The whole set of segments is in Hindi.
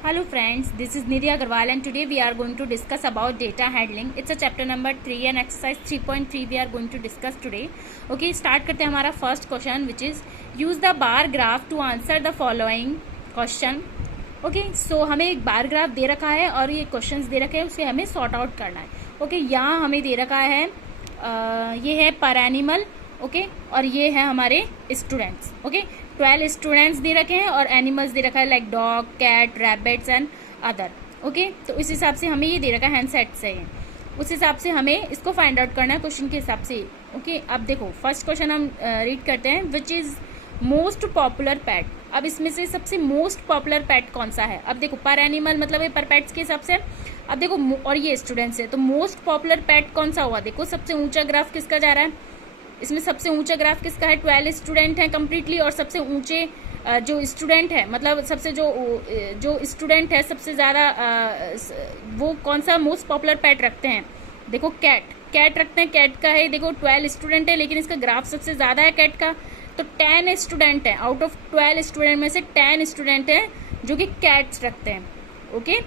Hello friends, this is Nidhi Agarwal and today we are going to discuss about data handling. It's a chapter number 3 and exercise 3.3 we are going to discuss today. Okay, start करते हैं हमारा first question which is use the bar graph to answer the following question. Okay, so हमें एक बार ग्राफ दे रखा है और ये क्वेश्चंस दे रखे हैं, उसे हमें सॉर्ट आउट करना है. ओके, यहाँ हमें दे रखा है ये है पर एनिमल. ओके, और ये है हमारे स्टूडेंट्स. ओके, 12 स्टूडेंट्स दे रखे हैं और एनिमल्स दे रखा है like dog, cat, rabbits and other. Okay, तो इस हिसाब से हमें ये दे रखा है हैंड सेट से, उस हिसाब से हमें इसको फाइंड आउट करना है क्वेश्चन के हिसाब से. ओके, अब देखो फर्स्ट क्वेश्चन हम रीड करते हैं विच इज मोस्ट पॉपुलर पेट. अब इसमें से सबसे मोस्ट पॉपुलर पेट कौन सा है? अब देखो पर एनिमल मतलब है पर पेट्स के हिसाब से. अब देखो और ये स्टूडेंट्स है तो मोस्ट पॉपुलर पेट कौन सा हुआ? देखो सबसे ऊंचा ग्राफ किसका जा रहा है? इसमें सबसे ऊंचा ग्राफ किसका है? 12 स्टूडेंट हैं कम्प्लीटली. और सबसे ऊंचे जो स्टूडेंट है मतलब सबसे जो स्टूडेंट है सबसे ज़्यादा वो कौन सा मोस्ट पॉपुलर पेट रखते हैं? देखो कैट रखते हैं. कैट का है देखो 12 स्टूडेंट है लेकिन इसका ग्राफ सबसे ज़्यादा है कैट का. तो 10 स्टूडेंट है आउट ऑफ 12 स्टूडेंट में से 10 स्टूडेंट हैं जो कि कैट्स रखते हैं. ओके,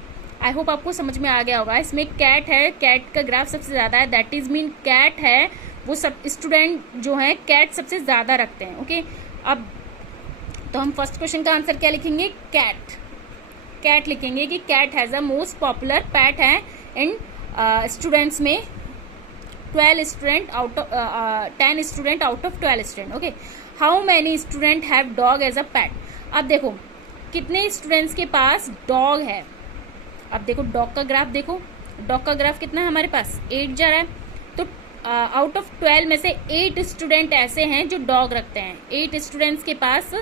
आई होप आपको समझ में आ गया होगा. इसमें कैट है, कैट का ग्राफ सबसे ज़्यादा है, दैट इज मीन कैट है वो सब स्टूडेंट जो है कैट सबसे ज़्यादा रखते हैं. ओके, अब तो हम फर्स्ट क्वेश्चन का आंसर क्या लिखेंगे? कैट लिखेंगे कि cat has a most popular pet है इन स्टूडेंट्स में 12 student out of 10 student out of 12 student. Okay, how many student have dog as a pet. अब देखो कितने स्टूडेंट्स के पास डॉग है. अब देखो डॉग का ग्राफ देखो, डॉग का ग्राफ कितना है हमारे पास? 8 जा रहा है. तो आउट ऑफ 12 में से 8 स्टूडेंट ऐसे हैं जो डॉग रखते हैं. 8 स्टूडेंट्स के पास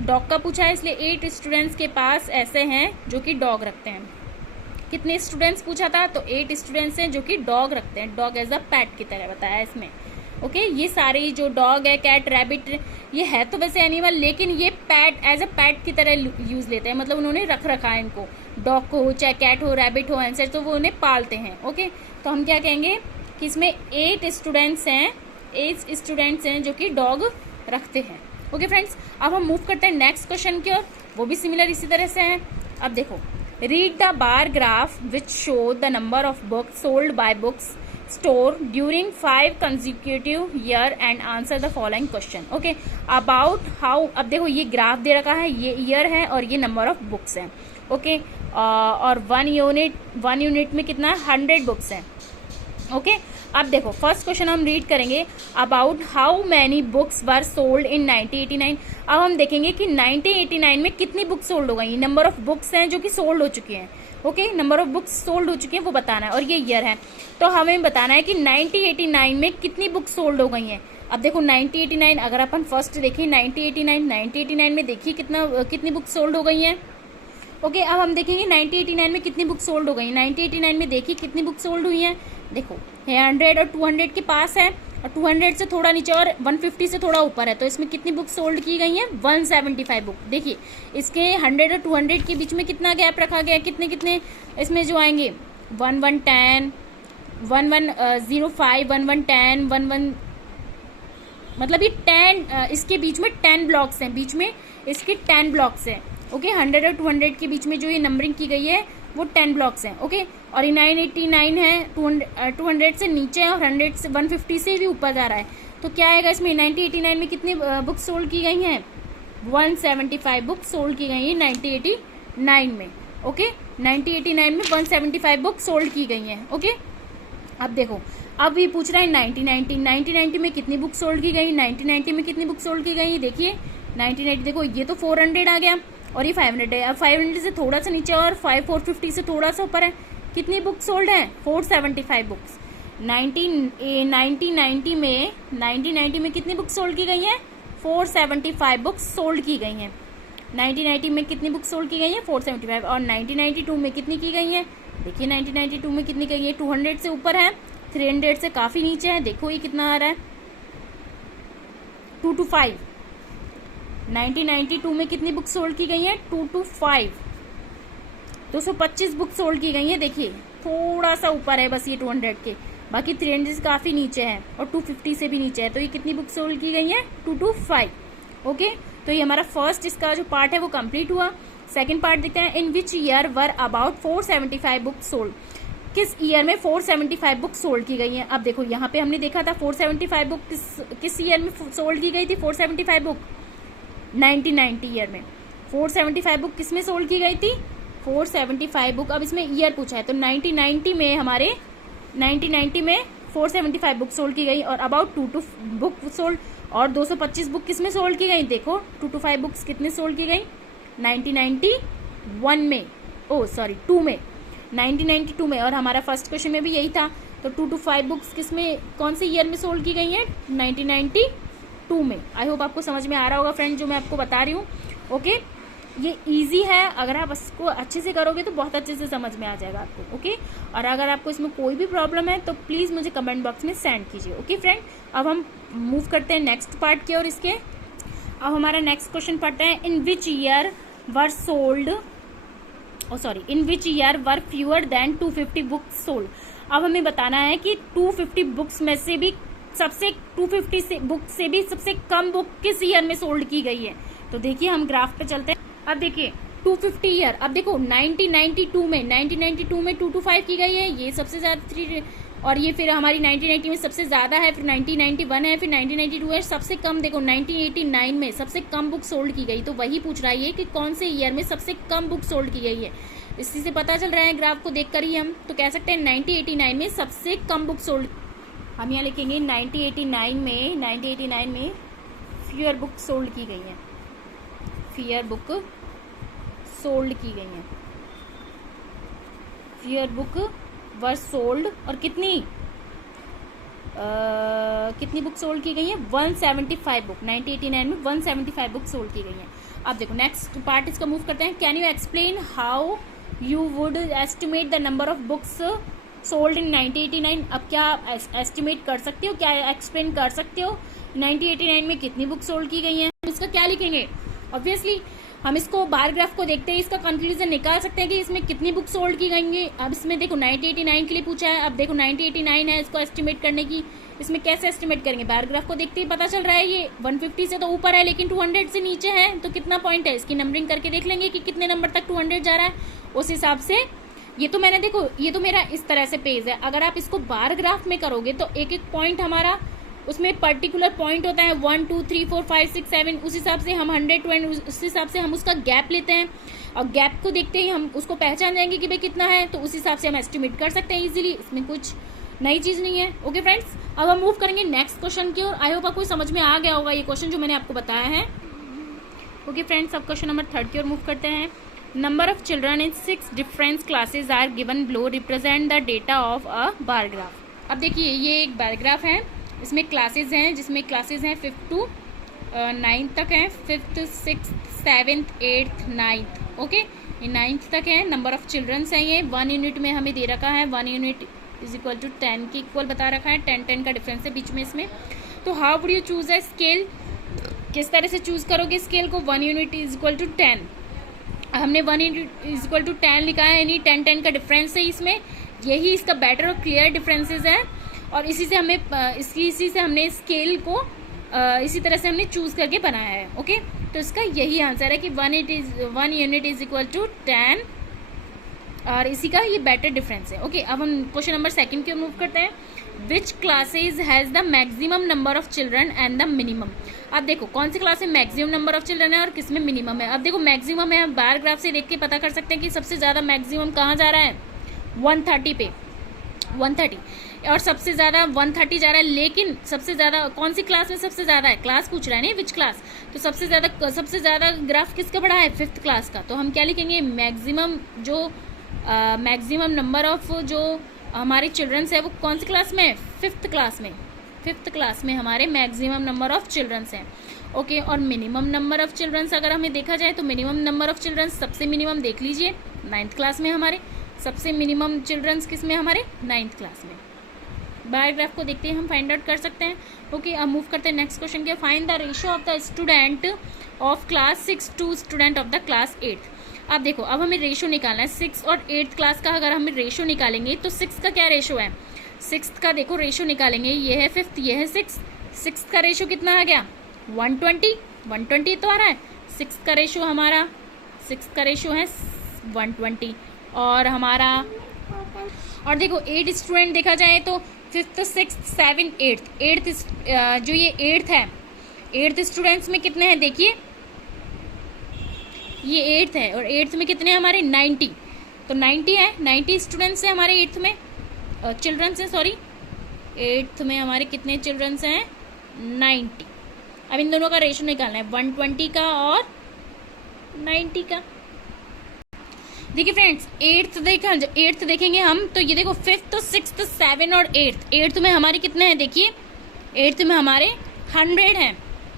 डॉग का पूछा है इसलिए 8 स्टूडेंट्स के पास ऐसे हैं जो कि डॉग रखते हैं. कितने स्टूडेंट्स पूछा था? तो 8 स्टूडेंट्स हैं जो कि डॉग रखते हैं. डॉग एज अ पेट की तरह बताया इसमें. ओके, ये सारे जो डॉग है, कैट, रैबिट, ये है तो वैसे एनिमल लेकिन ये पेट एज अ पेट की तरह यूज लेते हैं. मतलब उन्होंने रख रखा है इनको, डॉग को हो चाहे कैट हो, रैबिट हो, एंसर तो वो उन्हें पालते हैं. ओके, तो हम क्या कहेंगे कि इसमें 8 स्टूडेंट्स हैं जो कि डॉग रखते हैं. ओके फ्रेंड्स, अब हम मूव करते हैं नेक्स्ट क्वेश्चन की ओर. वो भी सिमिलर इसी तरह से हैं. अब देखो read the bar graph which show the number of books sold by books store during 5 consecutive year and answer the following question. Okay, about how. अब देखो ये ग्राफ दे रखा है, ये ईयर है और ये नंबर ऑफ बुक्स हैं. ओके, और वन यूनिट में कितना है? 100 बुक्स हैं. ओके, अब देखो फर्स्ट क्वेश्चन हम रीड करेंगे about how many books were sold इन 1989. अब हम देखेंगे कि 1989 में कितनी बुक्स सोल्ड हो गई. नंबर ऑफ बुक्स हैं जो कि सोल्ड हो चुकी हैं. Okay, number of books sold हो चुकी हैं वो बताना है और ये ईयर है. तो हमें बताना है कि 1989 में कितनी बुक्स सोल्ड हो गई हैं. अब देखो 1989 अगर अपन फर्स्ट देखें 1989 में देखिए कितनी बुक्स सोल्ड हो गई हैं. ओके, अब हम देखेंगे 1989 में कितनी बुक्स सोल्ड हो गई. 1989 में देखिए कितनी बुक्स सोल्ड हुई हैं. देखो 100 और 200 के पास है और 200 से थोड़ा नीचे और 150 से थोड़ा ऊपर है. तो इसमें कितनी बुक सोल्ड की गई हैं? 175 बुक. देखिए इसके 100 और 200 के बीच में कितना गैप रखा गया है? कितने इसमें जो आएंगे 1110, 1105, 1110, 11 मतलब ये 10 इसके बीच में 10 ब्लॉक्स हैं. बीच में इसके 10 ब्लॉक्स हैं. ओके, 100 और 200 के बीच में जो ये नंबरिंग की गई है वो 10 ब्लॉक्स हैं. ओके, और ये 989 है 200 से नीचे है और 100 से 150 से भी ऊपर जा रहा है. तो क्या आएगा इसमें? 1989 में कितनी बुक्स सोल्ड की गई हैं? 175 बुक्स सोल्ड की गई हैं 1989 में. ओके, 1989 में 175 बुक्स सोल्ड की गई हैं. ओके, अब देखो अब ये पूछ रहा है 1990 में कितनी बुक्स सोल्ड की गई. 1990 में कितनी बुक्स सोल्ड की गई देखिए 1990. देखो ये तो 400 आ गया और ये 500 है. अब 500 से थोड़ा सा नीचे और 450 से थोड़ा सा ऊपर है. कितनी बुक्स सोल्ड हैं? 475 बुक्स. 1990 में कितनी बुक्स सोल्ड की गई हैं? 475 बुक्स सोल्ड की गई हैं. 1990 में कितनी बुक्स सोल्ड की गई हैं? 475. और 1992 में कितनी की गई हैं? देखिए 1992 में कितनी गई है? 200 से ऊपर है, 300 से काफ़ी नीचे है. देखो ये कितना आ रहा है? 225. 1992 में कितनी बुक सोल्ड की गई हैं? 225. 225 बुक सोल्ड की गई हैं. देखिए थोड़ा सा ऊपर है बस ये 200 के, बाकी 300 से काफ़ी नीचे है और 250 से भी नीचे है. तो ये कितनी बुक सोल्ड की गई हैं? 225. ओके, तो ये हमारा फर्स्ट इसका जो पार्ट है वो कंप्लीट हुआ. सेकेंड पार्ट देखते हैं, in which year were about 475 books sold, किस ईयर में 475 बुक सोल्ड की गई हैं। अब देखो यहाँ पे हमने देखा था 475 बुक किस ईयर में सोल्ड की गई थी, 475 बुक 1990 ईयर में। 475 बुक किस में सोल्ड की गई थी, 475 बुक। अब इसमें ईयर पूछा है तो 1990 में हमारे 1990 में 475 बुक सोल्ड की गई, और अबाउट 2 बुक सोल्ड, और 225 बुक किस में सोल्ड की गई, देखो 2 बुक्स कितने सोल्ड की गई 1991 में, ओ सॉरी 2 में, 1992 में। और हमारा फर्स्ट क्वेश्चन में भी यही था, तो 2 बुक्स किस में, कौन से ईयर में सोल्ड की गई हैं, 1992 में। आई होप आपको समझ में आ रहा होगा फ्रेंड जो मैं आपको बता रही हूँ। ओके, ये इजी है, अगर आप इसको अच्छे से करोगे तो बहुत अच्छे से समझ में आ जाएगा आपको। ओके, और अगर आपको इसमें कोई भी प्रॉब्लम है तो प्लीज़ मुझे कमेंट बॉक्स में सेंड कीजिए। ओके फ्रेंड, अब हम मूव करते हैं नेक्स्ट पार्ट की, और इसके अब हमारा नेक्स्ट क्वेश्चन पढ़ते हैं, in which year were sold, in which year were fewer than 250 books sold. अब हमें बताना है कि 250 बुक्स में से भी सबसे 250 बुक से भी सबसे कम बुक किस ईयर में सोल्ड की गई है। तो देखिए हम ग्राफ पे चलते हैं। अब देखिए 250 ईयर, अब देखो 1992 में 225 की गई है, ये सबसे ज्यादा, और ये फिर हमारी 1990 में सबसे ज्यादा है, फिर 1991 है, फिर 1992 है, सबसे कम देखो 1989 में सबसे कम बुक सोल्ड की गई। तो वही पूछ रहा है कि कौन से ईयर में सबसे कम बुक सोल्ड की गई है। इसी से पता चल रहा है ग्राफ को देखकर ही, हम तो कह सकते हैं 1989 में सबसे कम बुक सोल्ड। हम यहाँ लिखेंगे 1989 में फ्यूअर बुक सोल्ड की गई है, फ्यूअर बुक सोल्ड की गई है, फ्यूअर बुक वर सोल्ड, और कितनी बुक सोल्ड की गई है, 175 बुक। 1989 में 175 बुक सोल्ड की गई है। अब देखो नेक्स्ट पार्ट इसका मूव करते हैं, can you explain how you would estimate the number of books sold in 1989। अब क्या एस्टिमेट कर सकते हो, क्या एक्सप्लेन कर सकते हो 1989 में कितनी बुक सोल्ड की गई हैं। इसका क्या लिखेंगे, ऑब्वियसली हम इसको बार ग्राफ को देखते हैं इसका कंक्लूजन निकाल सकते हैं कि इसमें कितनी बुक सोल्ड की गई। अब इसमें देखो 1989 के लिए पूछा है, अब देखो 1989 है, इसको एस्टिमेट करने की, इसमें कैसे एस्टिमेट करेंगे, बार ग्राफ को देखते ही पता चल रहा है ये 150 से तो ऊपर है लेकिन 200 से नीचे है, तो कितना पॉइंट है, इसकी नंबरिंग करके देख लेंगे कि कितने नंबर तक 200 जा रहा है, उस हिसाब से। ये तो मैंने देखो, ये तो मेरा इस तरह से पेज है, अगर आप इसको बार ग्राफ में करोगे तो एक एक पॉइंट हमारा उसमें पर्टिकुलर पॉइंट होता है 1 2 3 4 5 6 7, उस हिसाब से हम 100 उस हिसाब से हम उसका गैप लेते हैं, और गैप को देखते ही हम उसको पहचान जाएंगे कि भाई कितना है, तो उस हिसाब से हम एस्टिमेट कर सकते हैं इजीली, इसमें कुछ नई चीज़ नहीं है। ओके फ्रेंड्स, अब हम मूव करेंगे नेक्स्ट क्वेश्चन की ओर। आई होप आपको समझ में आ गया होगा ये क्वेश्चन जो मैंने आपको बताया है। ओके फ्रेंड्स, अब क्वेश्चन नंबर 3 की ओर मूव करते हैं। Number of children in 6 different classes are given below, represent the data of a bar graph. अब देखिए ये एक बार ग्राफ है, इसमें क्लासेज हैं, जिसमें क्लासेज हैं 5th to 9th तक हैं, 5th 6th 7th 8th 9th। Okay, ये 9th तक है। नंबर ऑफ चिल्ड्रंस हैं, ये 1 यूनिट में हमें दे रखा है, 1 यूनिट इज इक्वल टू 10 के इक्वल बता रखा है, 10 का डिफरेंस है बीच में इसमें। तो how would you choose a scale, किस तरह से चूज करोगे स्केल को, 1 यूनिट इज इक्वल टू 10, हमने 1 यूनिट इज इक्वल टू 10 लिखा है, यानी 10 का डिफरेंस है इसमें, यही इसका बेटर और क्लियर डिफरेंसेस है, और इसी से हमने स्केल को इसी तरह से हमने चूज करके बनाया है। ओके, तो इसका यही आंसर है कि 1 यूनिट इज इक्वल टू 10, और इसी का ये बेटर डिफरेंस है। ओके, अब हम क्वेश्चन नंबर 2 की ओर मूव करते हैं। Which classes has the maximum number of children and the minimum. अब देखो कौन सी क्लास में मैक्सिमम नंबर ऑफ चिल्ड्रन है और किस में मिनिमम है। अब देखो मैक्सिमम है, हम बार ग्राफ से देख के पता कर सकते हैं कि सबसे ज़्यादा मैक्सिमम कहाँ जा रहा है, 130 पे, 130, और सबसे ज़्यादा 130 जा रहा है, लेकिन सबसे ज़्यादा कौन सी क्लास में सबसे ज़्यादा है, क्लास पूछ रहा है नहीं विच क्लास, तो सबसे ज़्यादा ग्राफ किसका बढ़ा है, 5th क्लास का। तो हम क्या लिखेंगे, मैक्सिमम जो मैक्सिमम नंबर ऑफ जो हमारे चिल्ड्रंस है वो कौन सी क्लास में है, 5th क्लास में, 5th क्लास में हमारे मैक्सिमम नंबर ऑफ चिल्ड्रंस हैं। ओके, और मिनिमम नंबर ऑफ चिल्ड्रंस अगर हमें देखा जाए तो मिनिमम नंबर ऑफ चिल्ड्रंस सबसे मिनिमम देख लीजिए 9th क्लास में, हमारे सबसे मिनिमम चिल्ड्रंस किस में, हमारे 9th क्लास में। बार ग्राफ को देखते ही हम फाइंड आउट कर सकते हैं। ओके, अब मूव करते हैं नेक्स्ट क्वेश्चन के। Find the ratio of the student of class 6 to student of the class 8। अब देखो, अब हमें रेशो निकालना है 6 और 8th क्लास का। अगर हम रेशो निकालेंगे तो 6 का क्या रेशो है, 6th का देखो रेशो निकालेंगे, ये है 5th, ये है 6th का रेशो कितना आ गया, 120 तो आ रहा है। 6th का रेशो हमारा 6 का रेशो है 120। और हमारा और देखो 8 स्टूडेंट देखा जाए तो 5th 6th 7th 8th जो ये 8th है, 8th स्टूडेंट्स में कितने हैं देखिए, ये 8th है और 8th में कितने हैं हमारे 90, तो 90 है, 90 स्टूडेंट्स हैं हमारे 8th में, चिल्ड्रंस हैं सॉरी, 8th में हमारे कितने चिल्ड्रंस हैं 90। अब इन दोनों का रेशो निकालना है 120 का और 90 का। देखिए फ्रेंड्स 8th देखेंगे हम तो ये देखो 5th 6th 7 और 8th में हमारे कितने हैं देखिए, 8th में हमारे 100 हैं,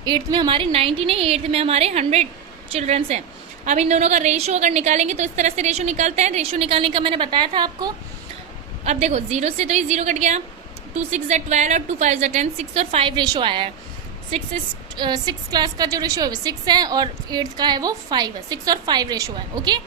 8th में हमारे 90 नहीं, 8th में हमारे 100 चिल्ड्रंस हैं। अब इन दोनों का रेशो अगर निकालेंगे तो इस तरह से रेशो निकालते हैं, रेशो निकालने का मैंने बताया था आपको। अब देखो 0 से तो ये 0 कट गया, 2 6 12 और 2 5 10, 6 और 5 रेशो आया है। 6 क्लास का जो रेशो है वो 6 है और 8th का है वो 5 है, 6 और 5 रेशो है। ओके,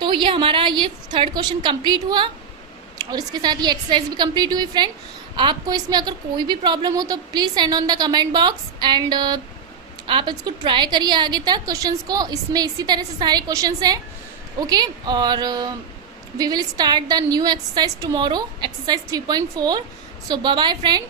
तो ये हमारा ये 3rd क्वेश्चन कंप्लीट हुआ और इसके साथ ये एक्सरसाइज भी कंप्लीट हुई। फ्रेंड आपको इसमें अगर कोई भी प्रॉब्लम हो तो please send on the comment box and आप इसको ट्राई करिए आगे तक क्वेश्चंस को, इसमें इसी तरह से सारे क्वेश्चंस हैं। ओके, और we will start the new exercise tomorrow, exercise 3.4। So bye bye friend.